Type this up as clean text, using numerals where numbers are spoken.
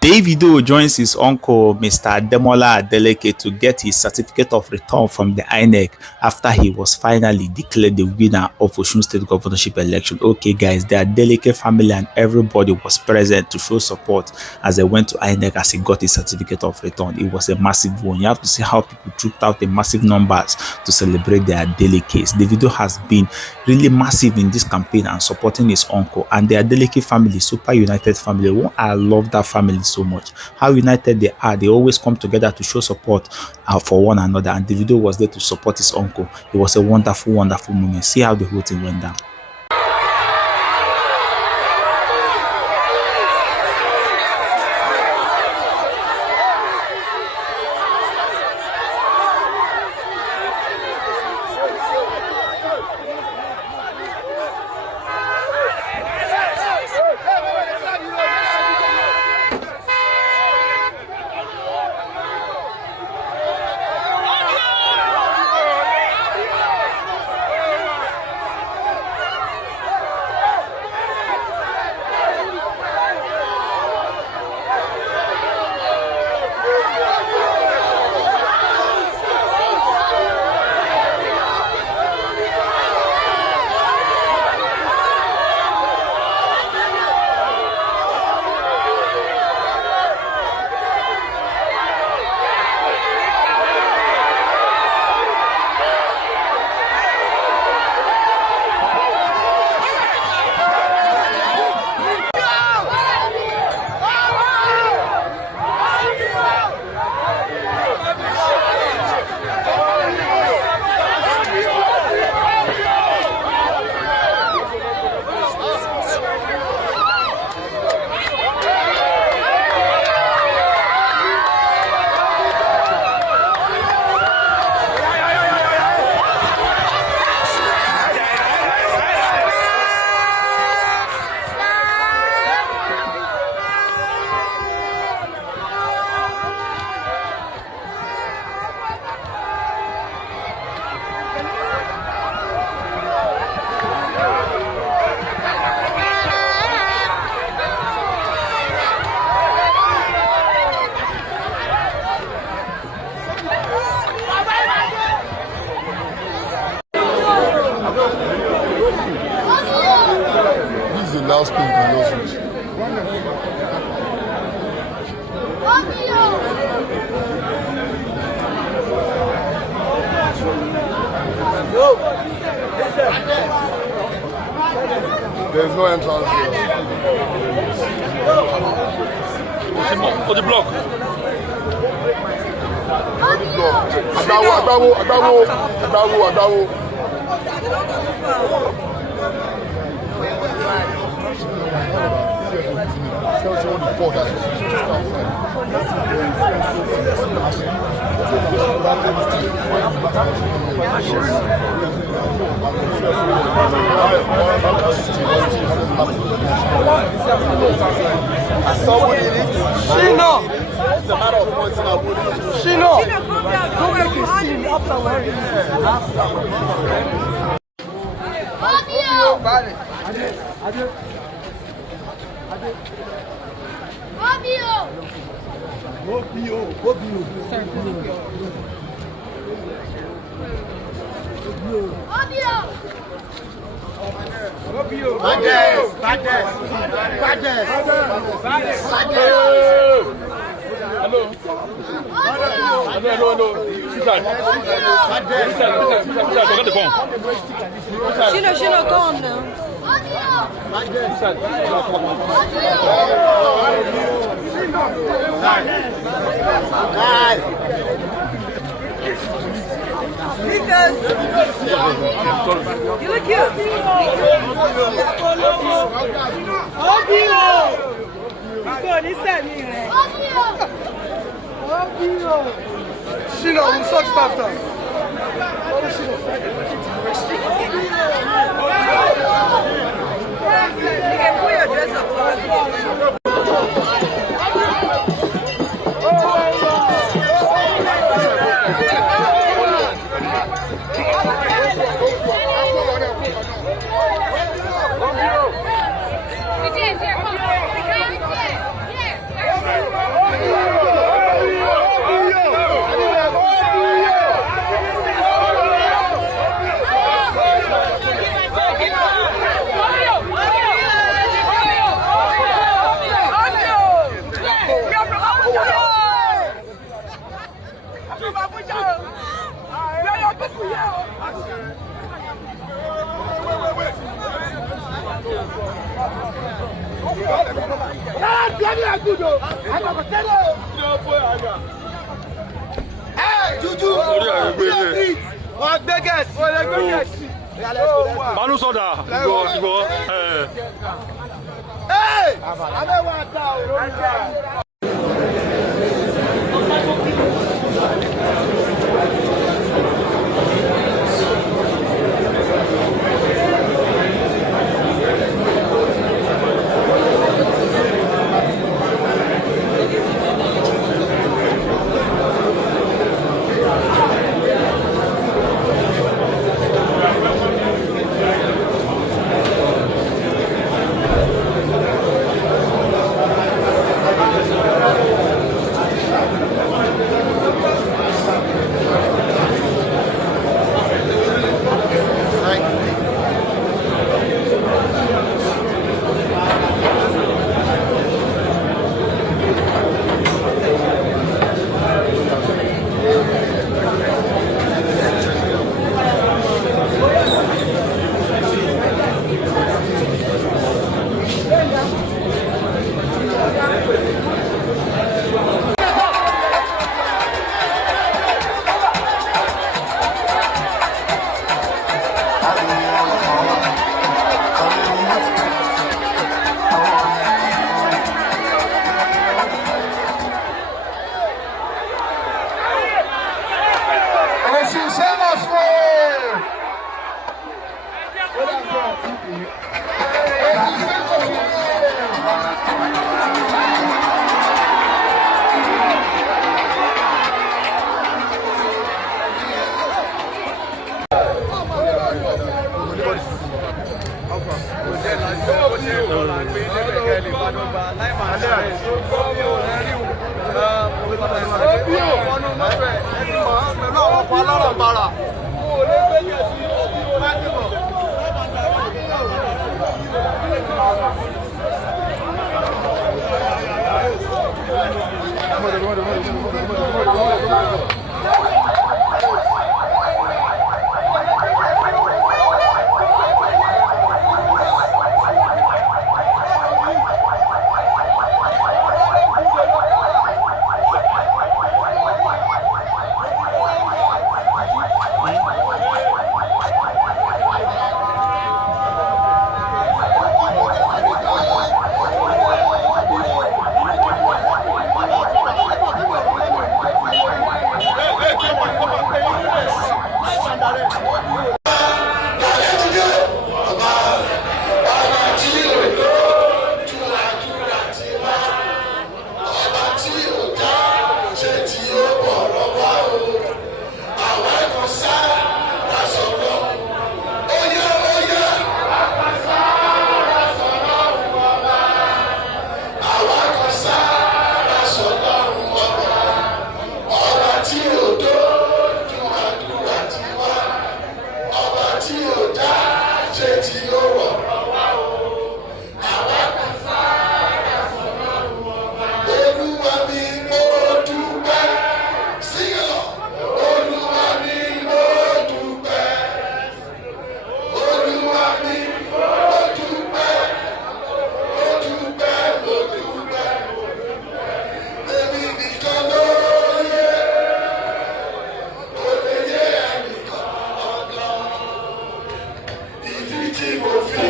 Davido joins his uncle, Mr. Ademola Adeleke, to get his certificate of return from the INEC after he was finally declared the winner of Osun State governorship election. Okay, guys, the Adeleke family and everybody was present to show support as they went to INEC as he got his certificate of return. It was a massive one. You have to see how people trooped out in massive numbers to celebrate the Adelekes. Davido has been really massive in this campaign and supporting his uncle, and the Adeleke family, super united family. I love that family so much. How united they are. They always come together to show support for one another, and Davido was there to support his uncle. It was a wonderful, wonderful moment. See how the whole thing went down. Last thing in those rooms. There's no entrance here. For the block. Adawo. Shino, go on now. Because you look cute. Shino, we suck after. You can put your dress up for Juju. Manu soda. Go. Hey! Tí mo fi